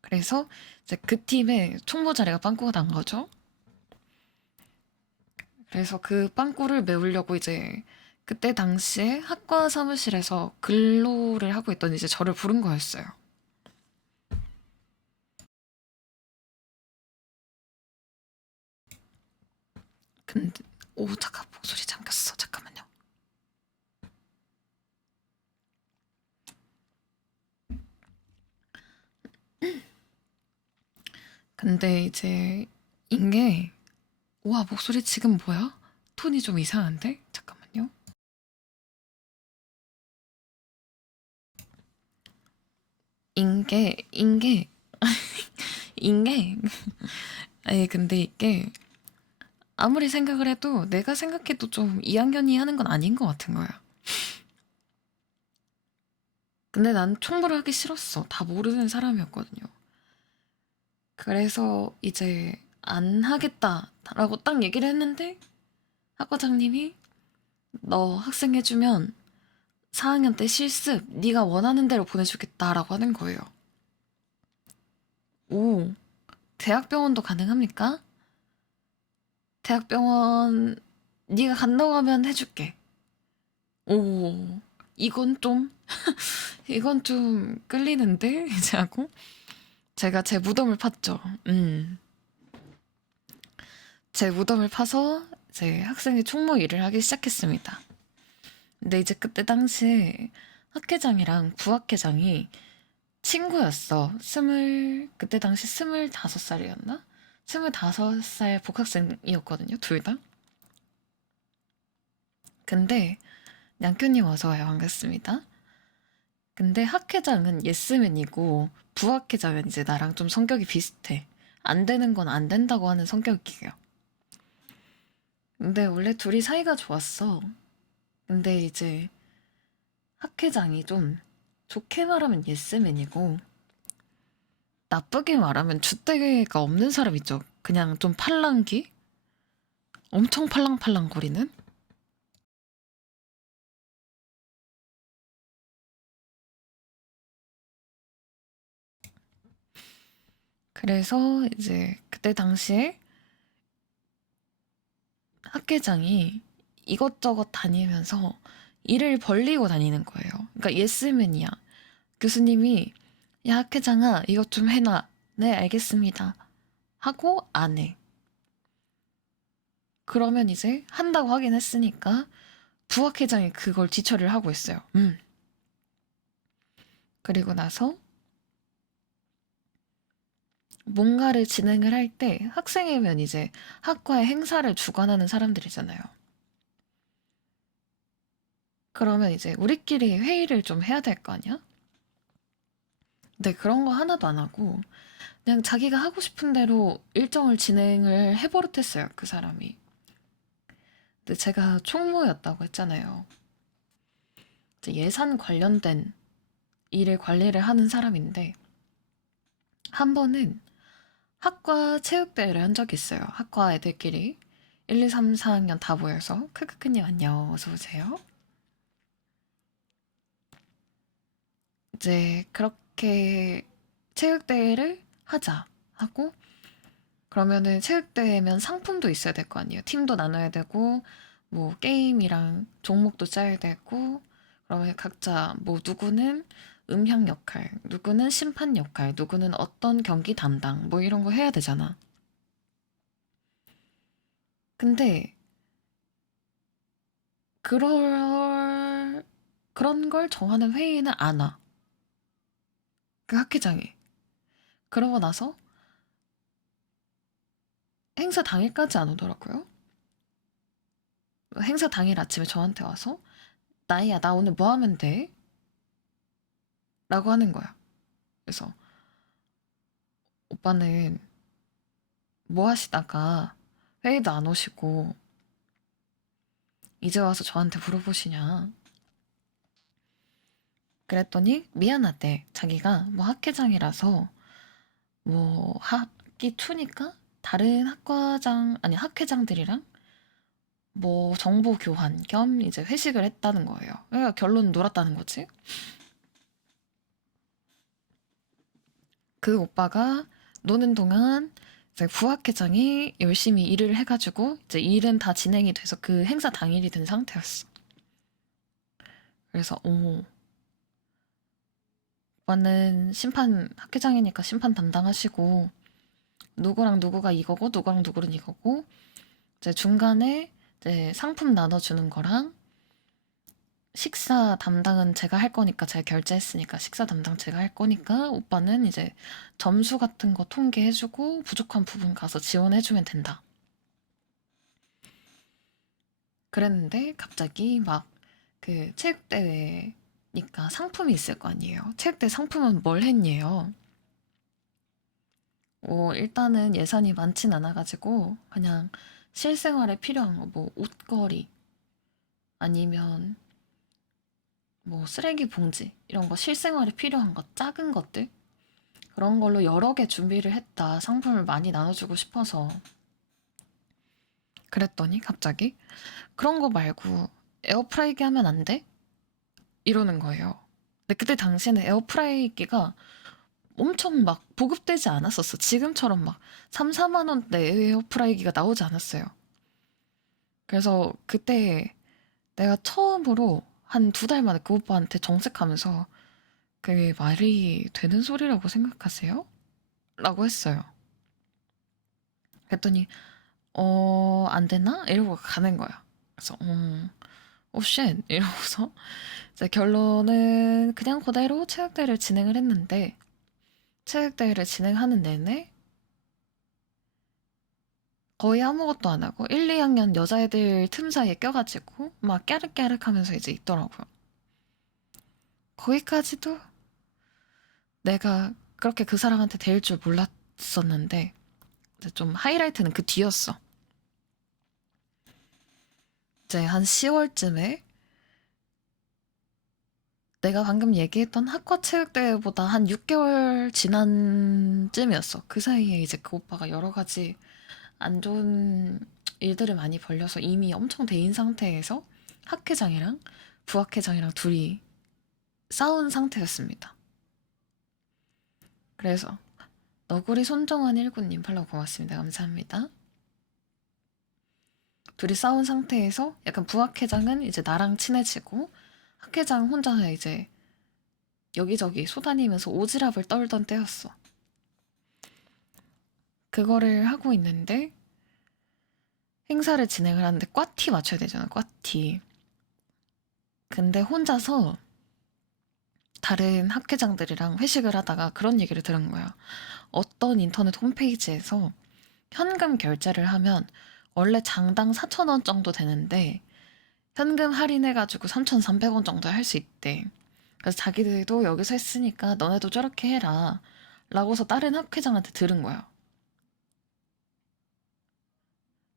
그래서 이제 그 팀에 총무 자리가 빵꾸가 난 거죠. 그래서 그 빵꾸를 메우려고 이제 그때 당시에 학과 사무실에서 근로를 하고 있던 이제 저를 부른 거였어요. 근데 오 잠깐 목소리 잠겼어. 잠깐만요. 근데 이제 이게 와 목소리 지금 뭐야? 톤이 좀 이상한데? 잠깐만요. 인게 인게 아니 근데 이게 아무리 생각을 해도 내가 생각해도 좀 2학년이 하는 건 아닌 것 같은 거야. 근데 난 총무를 하기 싫었어. 다 모르는 사람이었거든요. 그래서 이제 안 하겠다라고 딱 얘기를 했는데 학과장님이 너 학생 해주면 4학년 때 실습 네가 원하는 대로 보내주겠다라고 하는 거예요. 오, 대학병원도 가능합니까? 대학병원 네가 간다고 하면 해줄게. 오, 이건 좀 이건 좀 끌리는데 이제 하고 제가 제 무덤을 팠죠. 제 무덤을 파서 이제 학생의 총무 일을 하기 시작했습니다. 근데 이제 그때 당시에 학회장이랑 부학회장이 친구였어. 그때 당시 25살이었나? 25살 복학생이었거든요, 둘 다. 근데 양교님 어서와요. 반갑습니다. 근데 학회장은 예스맨이고 부학회장은 이제 나랑 좀 성격이 비슷해. 안 되는 건 안 된다고 하는 성격이에요. 근데 원래 둘이 사이가 좋았어. 근데 이제 학회장이 좀 좋게 말하면 예스맨이고 나쁘게 말하면 줏대가 없는 사람 있죠. 그냥 좀 팔랑귀? 엄청 팔랑팔랑거리는? 그래서 이제 그때 당시에 학회장이 이것저것 다니면서 일을 벌리고 다니는 거예요. 그러니까 예스맨이야. 교수님이 야 학회장아 이것 좀 해놔. 네 알겠습니다. 하고 안 해. 그러면 이제 한다고 하긴 했으니까 부학회장이 그걸 뒤처리를 하고 있어요. 그리고 나서 뭔가를 진행을 할 때 학생이면 이제 학과의 행사를 주관하는 사람들이잖아요. 그러면 이제 우리끼리 회의를 좀 해야 될 거 아니야? 근데 그런 거 하나도 안 하고 그냥 자기가 하고 싶은 대로 일정을 진행을 해버릇했어요, 그 사람이. 근데 제가 총무였다고 했잖아요. 이제 예산 관련된 일을 관리를 하는 사람인데 한 번은 학과 체육대회를 한 적이 있어요. 학과 애들끼리 1, 2, 3, 4학년 다 모여서 크크크님 안녕 어서 오세요. 이제 그렇게 체육대회를 하자 하고 그러면은 체육대회면 상품도 있어야 될 거 아니에요. 팀도 나눠야 되고 뭐 게임이랑 종목도 짜야 되고 그러면 각자 뭐 누구는 음향 역할, 누구는 심판 역할, 누구는 어떤 경기 담당 뭐 이런 거 해야 되잖아. 근데 그럴 그런 걸 정하는 회의는 안 와. 그 학회장이. 그러고 나서 행사 당일까지 안 오더라고요. 행사 당일 아침에 저한테 와서 나이야 나 오늘 뭐 하면 돼? 라고 하는 거야. 그래서 오빠는 뭐 하시다가 회의도 안 오시고 이제 와서 저한테 물어보시냐. 그랬더니 미안하대. 자기가 뭐 학회장이라서 뭐 학기 초니까 다른 학과장 아니 학회장들이랑 뭐 정보 교환 겸 이제 회식을 했다는 거예요. 그러니까 결론은 놀았다는 거지. 그 오빠가 노는 동안 이제 부학회장이 열심히 일을 해가지고 이제 일은 다 진행이 돼서 그 행사 당일이 된 상태였어. 그래서 오빠는 심판 학회장이니까 심판 담당하시고 누구랑 누구가 이거고 누구랑 누구는 이거고 이제 중간에 이제 상품 나눠주는 거랑 식사 담당은 제가 할 거니까 제가 결제했으니까 식사 담당 제가 할 거니까 오빠는 이제 점수 같은 거 통계해주고 부족한 부분 가서 지원해주면 된다. 그랬는데 갑자기 막 그 체육대회니까 상품이 있을 거 아니에요. 체육대회 상품은 뭘 했니요? 일단은 예산이 많진 않아가지고 그냥 실생활에 필요한 거, 뭐 옷걸이 아니면 뭐 쓰레기 봉지 이런 거 실생활에 필요한 거 작은 것들 그런 걸로 여러 개 준비를 했다. 상품을 많이 나눠주고 싶어서. 그랬더니 갑자기 그런 거 말고 에어프라이기 하면 안 돼? 이러는 거예요. 근데 그때 당시에는 에어프라이기가 엄청 막 보급되지 않았었어. 지금처럼 막 3, 4만 원대 에어프라이기가 나오지 않았어요. 그래서 그때 내가 처음으로 한 2달 만에 그 오빠한테 정색하면서 그게 말이 되는 소리라고 생각하세요? 라고 했어요. 그랬더니 안 되나? 이러고 가는 거야. 그래서 쉣 이러고서 이제 결론은 그냥 그대로 체육대회를 진행을 했는데 체육대회를 진행하는 내내 거의 아무것도 안 하고 1, 2학년 여자애들 틈 사이에 껴가지고 막 깨르깨르 하면서 이제 있더라고요. 거기까지도 내가 그렇게 그 사람한테 대일 줄 몰랐었는데 이제 좀 하이라이트는 그 뒤였어. 이제 한 10월쯤에 내가 방금 얘기했던 학과체육대회보다 한 6개월 지난 쯤이었어. 그 사이에 이제 그 오빠가 여러 가지 안 좋은 일들을 많이 벌려서 이미 엄청 데인 상태에서 학회장이랑 부학회장이랑 둘이 싸운 상태였습니다. 그래서 너구리 손정환 19님 팔로우 고맙습니다. 감사합니다. 둘이 싸운 상태에서 약간 부학회장은 이제 나랑 친해지고 학회장 혼자 이제 여기저기 쏘다니면서 오지랖을 떨던 때였어. 그거를 하고 있는데 행사를 진행을 하는데 꽈티 맞춰야 되잖아. 꽈티. 근데 혼자서 다른 학회장들이랑 회식을 하다가 그런 얘기를 들은 거야. 어떤 인터넷 홈페이지에서 현금 결제를 하면 원래 장당 4,000원 정도 되는데 현금 할인해가지고 3,300원 정도 할 수 있대. 그래서 자기들도 여기서 했으니까 너네도 저렇게 해라. 라고서 다른 학회장한테 들은 거야.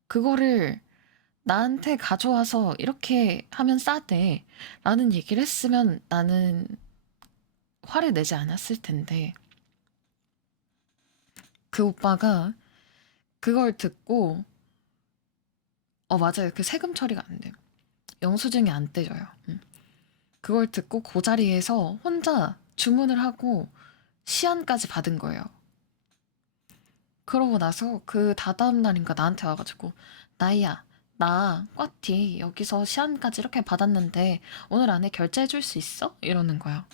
그거를 나한테 가져와서 이렇게 하면 싸대. 라는 얘기를 했으면 나는 화를 내지 않았을 텐데. 그 오빠가 그걸 듣고, 맞아요. 그 세금 처리가 안 돼요. 영수증이 안 떼져요. 그걸 듣고 그 자리에서 혼자 주문을 하고 시안까지 받은 거예요. 그러고 나서 그 다다음 날인가 나한테 와가지고 나이야 나 꽈티 여기서 시안까지 이렇게 받았는데 오늘 안에 결제해 줄 수 있어? 이러는 거야.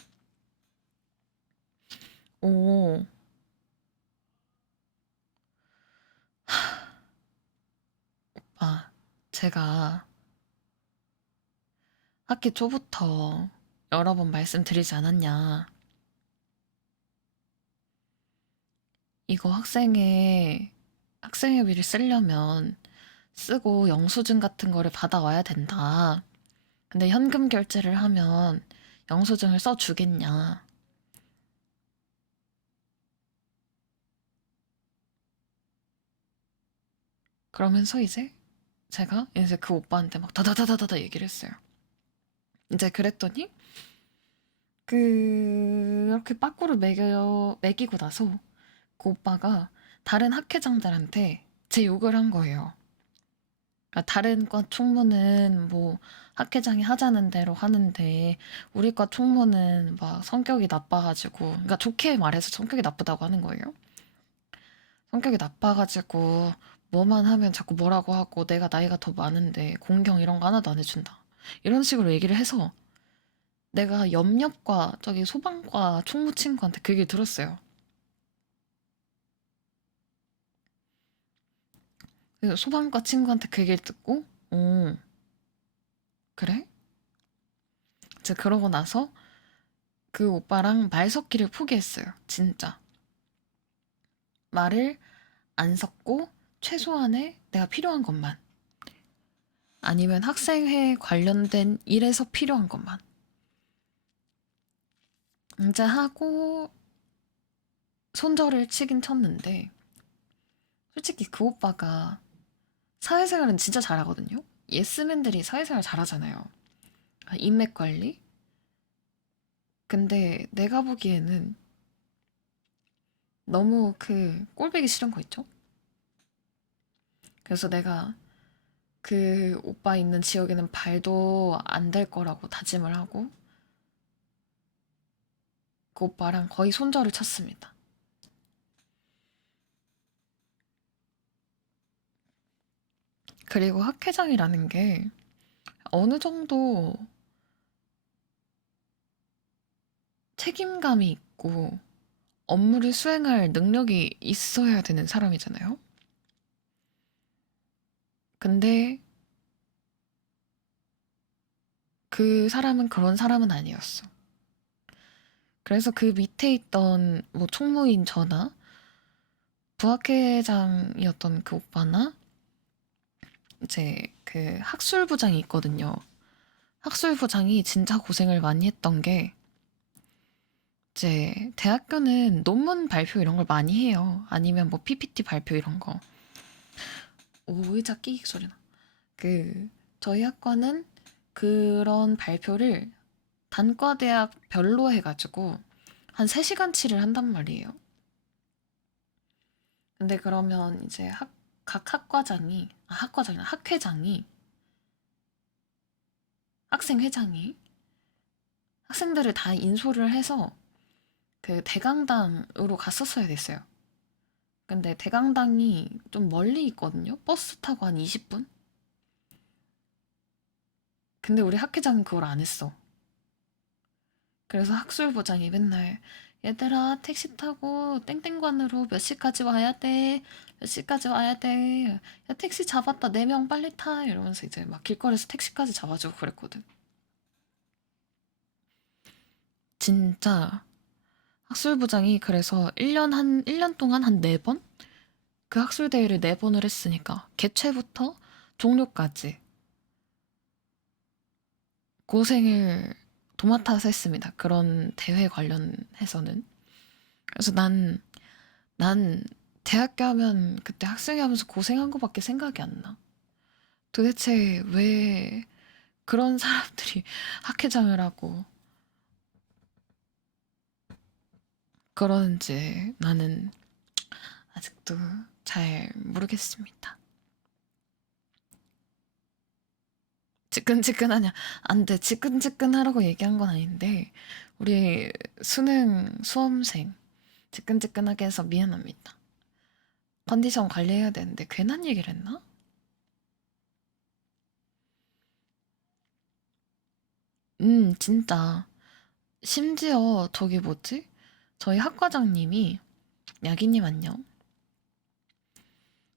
오, 제가 학기 초부터 여러 번 말씀드리지 않았냐. 이거 학생회비를 쓰려면 쓰고 영수증 같은 거를 받아와야 된다. 근데 현금 결제를 하면 영수증을 써주겠냐. 그러면서 제가 이제 그 오빠한테 막 다다다다다다 얘기를 했어요. 이제 그랬더니 그렇게 빠꾸를 매기고 나서 그 오빠가 다른 학회장들한테 제 욕을 한 거예요. 그러니까 다른 과 총무는 뭐 학회장이 하자는 대로 하는데 우리 과 총무는 막 성격이 나빠가지고, 그러니까 좋게 말해서 성격이 나쁘다고 하는 거예요. 성격이 나빠가지고 뭐만 하면 자꾸 뭐라고 하고 내가 나이가 더 많은데 공경 이런 거 하나도 안 해준다. 이런 식으로 얘기를 해서 내가 옆과 저기 소방과 총무 친구한테 그 얘기를 들었어요. 그래서 소방과 친구한테 그 얘기를 듣고, 그래? 이제 그러고 나서 그 오빠랑 말 섞기를 포기했어요. 진짜. 말을 안 섞고 최소한의 내가 필요한 것만. 아니면 학생회 관련된 일에서 필요한 것만. 이제 하고 손절을 치긴 쳤는데 솔직히 그 오빠가 사회생활은 진짜 잘하거든요. 예스맨들이 사회생활 잘하잖아요. 인맥 관리. 근데 내가 보기에는 너무 그 꼴보기 싫은 거 있죠? 그래서 내가 그 오빠 있는 지역에는 발도 안 될 거라고 다짐을 하고 그 오빠랑 거의 손절을 쳤습니다. 그리고 학회장이라는 게 어느 정도 책임감이 있고 업무를 수행할 능력이 있어야 되는 사람이잖아요. 근데 그 사람은 그런 사람은 아니었어. 그래서 그 밑에 있던 뭐 총무인 저나 부학회장이었던 그 오빠나 이제 그 학술부장이 있거든요. 학술부장이 진짜 고생을 많이 했던 게 이제 대학교는 논문 발표 이런 걸 많이 해요. 아니면 뭐 PPT 발표 이런 거. 오, 의자 끼익 소리 나. 그 저희 학과는 그런 발표를 단과대학별로 해가지고 한 3시간치를 한단 말이에요. 근데 그러면 이제 각 학과장이, 학회장이, 학생회장이 학생들을 다 인솔을 해서 그 대강당으로 갔었어야 됐어요. 근데 대강당이 좀 멀리 있거든요. 버스 타고 한 20분? 근데 우리 학회장은 그걸 안 했어. 그래서 학술부장이 맨날 얘들아 택시 타고 땡땡관으로 몇 시까지 와야 돼. 몇 시까지 와야 돼. 야 택시 잡았다. 4명 빨리 타. 이러면서 이제 막 길거리에서 택시까지 잡아주고 그랬거든. 진짜 학술부장이 그래서 1년 동안 한 4번? 그 학술대회를 4번을 했으니까 개최부터 종료까지 고생을 도맡아서 했습니다. 그런 대회 관련해서는. 그래서 난 대학교 하면 그때 학생회 하면서 고생한 거밖에 생각이 안 나. 도대체 왜 그런 사람들이 학회장을 하고 그러는지 나는 아직도 잘 모르겠습니다. 지끈지끈하냐? 안 돼. 지끈지끈하라고 얘기한 건 아닌데, 우리 수능 수험생 지끈지끈하게 해서 미안합니다. 컨디션 관리해야 되는데 괜한 얘기를 했나? 진짜. 심지어 저기 뭐지? 저희 학과장님이, 야기님 안녕.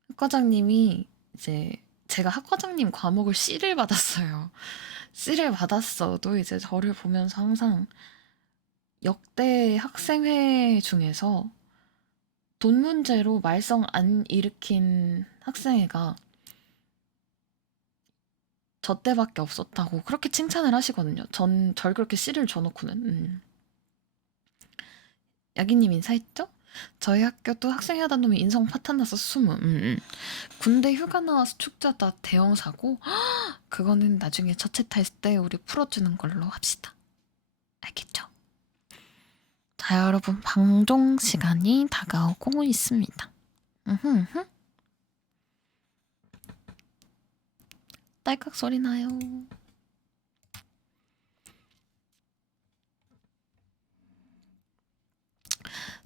학과장님이 이제 제가 학과장님 과목을 C를 받았어요. C를 받았어도 이제 저를 보면서 항상 역대 학생회 중에서 돈 문제로 말썽 안 일으킨 학생회가 저 때밖에 없었다고 그렇게 칭찬을 하시거든요. 절 그렇게 C를 줘놓고는. 야기님 인사했죠? 저희 학교도 학생회 하다 보면 인성 파탄 나서 숨음. 군대 휴가 나와서 축제하다 대형 사고? 그거는 나중에 저체 탈 때 우리 풀어주는 걸로 합시다. 알겠죠? 자, 여러분 방종 시간이 다가오고 있습니다. 딸깍 소리 나요.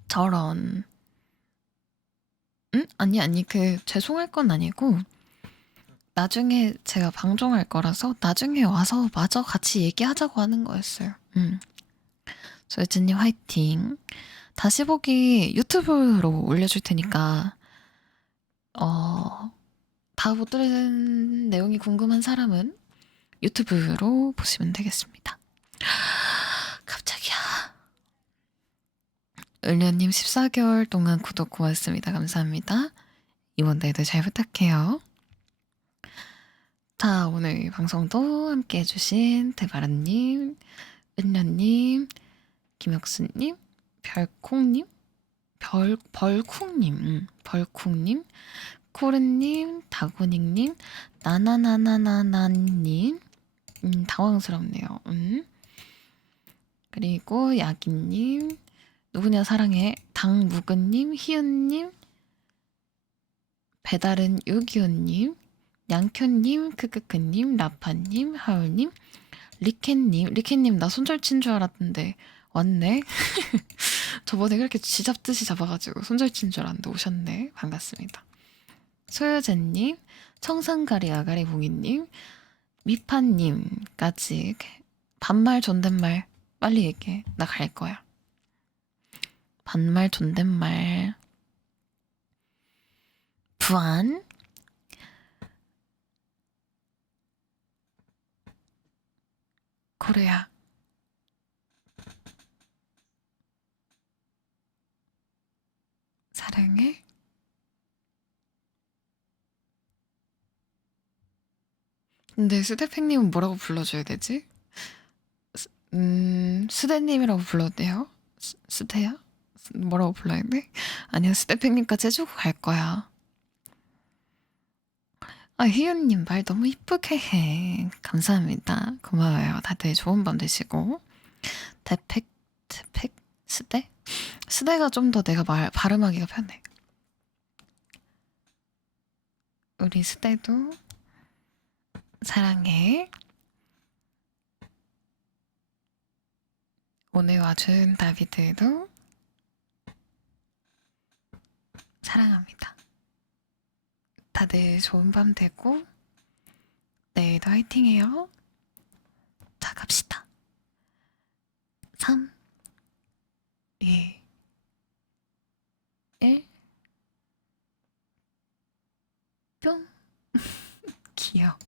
저런. 응? 아니 그 죄송할 건 아니고 나중에 제가 방종할 거라서 나중에 와서 마저 같이 얘기하자고 하는 거였어요. 솔즈님 화이팅. 다시 보기 유튜브로 올려줄 테니까 다 못 들은 내용이 궁금한 사람은 유튜브로 보시면 되겠습니다. 갑자기야. 을련님 14개월 동안 구독 고맙습니다. 감사합니다. 이번 달도 잘 부탁해요. 자, 오늘 방송도 함께 해주신 대바라님, 은련님, 김혁수님, 별콩님, 벌쿵님, 코르님, 다고닉님, 나나나나나나님, 당황스럽네요. 그리고 야기님, 누구냐 사랑해, 당무근님, 희은님, 배달은 유기호님, 양현님, 크크크님, 라파님, 하울님, 리켄님 나 손절친 줄 알았는데 왔네. 저번에 그렇게 쥐잡듯이 잡아가지고 손절친 줄 알았는데 오셨네. 반갑습니다. 소유재님, 청산가리 아가리 봉이님, 미파님까지 반말 존댓말 빨리 얘기해. 나 갈 거야. 반말 존댓말 부안 코레아 사랑해. 근데 스테팽님은 뭐라고 불러줘야 되지? 스대님이라고 불러도 돼요? 스대야? 뭐라고 불러야 돼? 아니야, 스테팽님까지 해주고 갈 거야. 아, 희연님 말 너무 이쁘게 해. 감사합니다. 고마워요. 다들 좋은 밤 되시고. 스대? 스대가 좀 더 내가 발음하기가 편해. 우리 스대도 사랑해. 오늘 와준 다비드도 사랑합니다. 다들 좋은 밤 되고 내일도 화이팅해요. 자, 갑시다. 3, 2, 1, 뿅. 귀여워.